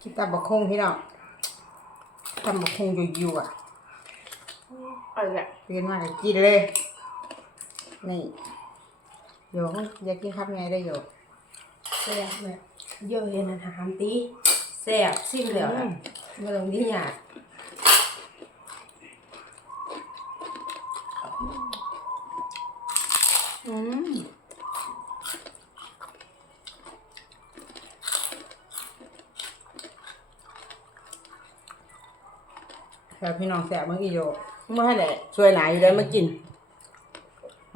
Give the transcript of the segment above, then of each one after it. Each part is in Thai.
กินตำบักคงพี่น้องตำบักคงอยู่ๆอะอะไรเนี่ยตื่นมาก็กินเลย นี่โยกอยากกินครับไงได้โยกแซ่บเลยเยอะเห็นอาหารตีแซ่บซิมแล้วอืนะมมาลงที่หยาดอืม แซ่บพี่น้องแซ่บเมื่อกี้โยกเมื่อไหร่ช่วยหลายอยู่เลยมากิน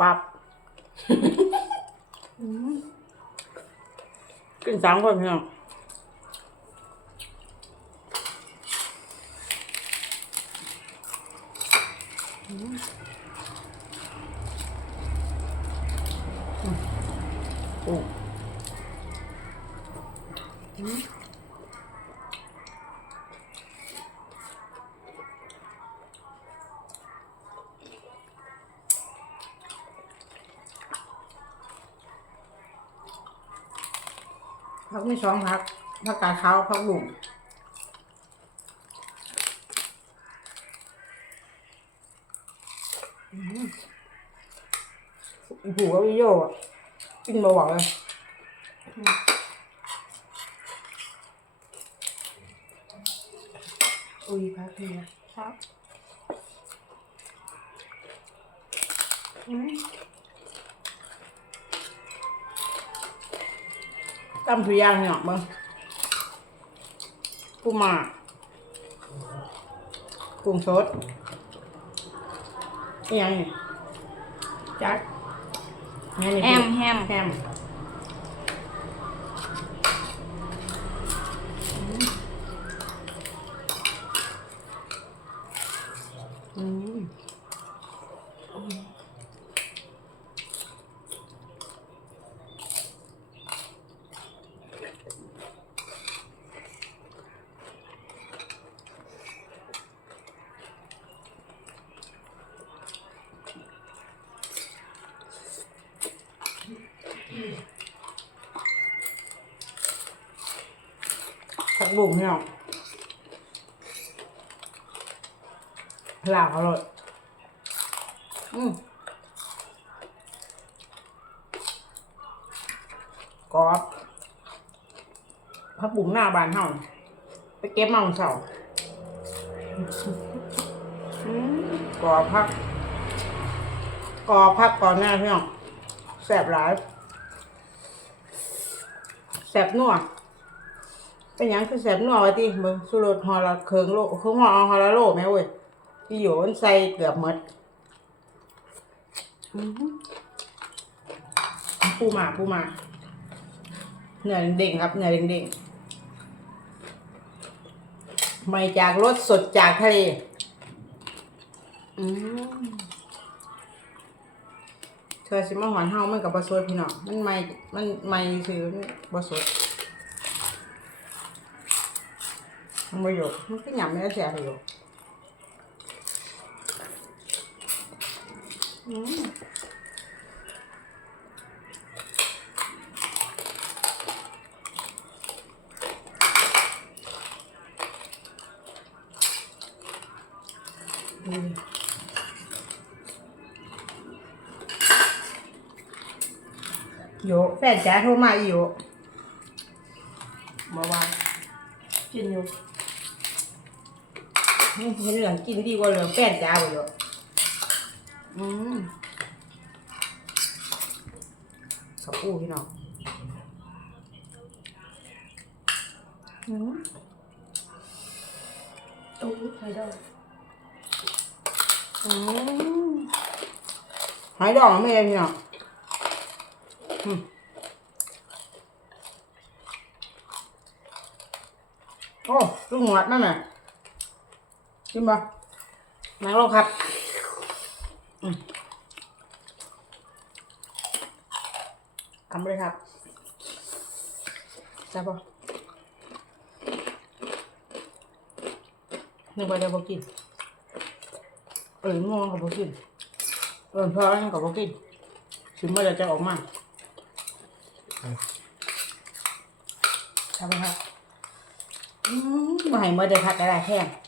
ปับกินสามคนพี่น้องโอ้ พักไม่ช้องพักพักกาดขาวพักบุ่มอีผูก็วิโยอะกินมาหวังเลยอุ้ยพักเนียครับ ตำทุกอย่างเนี่ยมึงปูหมากุ้งสดอีหยังนี่จัดนี่นี่แฮมแฮมแฮมอืมผัก บุ้งพี่น้องลาวอร่อยอืมกรอบผักบุ้งหน้าบานเฮาไปเก็บมาของเสาอืมกรอบพักกรอบพักก่อนหน้าพี่น้องแสบหลายแสบนัว เป็นยังคือแสบหนัววะติมึงสุรสฮอละเคิงโลเคือฮอฮอละโลแม่เว้ยที่อยู่มันใส่เกือบหมดอื้อหือปูหมาปูหมาเนื้อเด้งครับเนื้อเด้งๆไม่จากรสสดจากทะเลอืมเธอสิมาหอนเฮามันกับบะสดพี่น้องมันไม่มันไม่ซื้อมันบะสด มันประโยชน์มันก็หยำไม่ได้ เห็นเหลืองกินดีกว่าเหลืองแป้นจ้าไปเยอะอืมขอบคุณพี่น้องอืมตู้ไข่ดองอืมหายดองไม่เลยพี่น้องอืมโอ้ลูกหนวดนั่นน่ะ กินบ่นั่งลงครับอืมทำเลยครับจับบ่นึกว่าจะบ่กินเอองงกับบ่กินเออพอแล้วกับบ่กินถึงเมื่อจะออกมาทำไหมครับอืมบ่ให้มื้อได้พักก็ได้แท้เนี่ย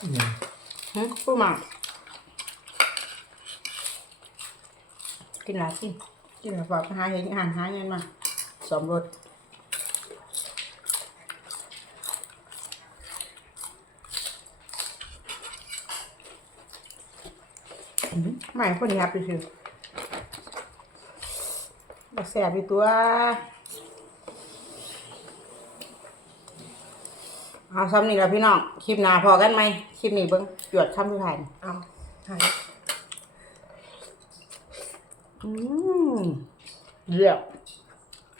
หึผู้หมากินหลายกิกินหลายฝากหาเห็นอาหารหาเงินมาสมรสอืมไม่คนนี้ครับไปคือบักแสบอยู่ตัว เอาซ้ำนี่แล้วพี่น้อง คลิปหน้าพอกันไหม คลิปนี้เบิ้งจวดคำสุดท้ายนี่เอาหายอืมเยี่ยม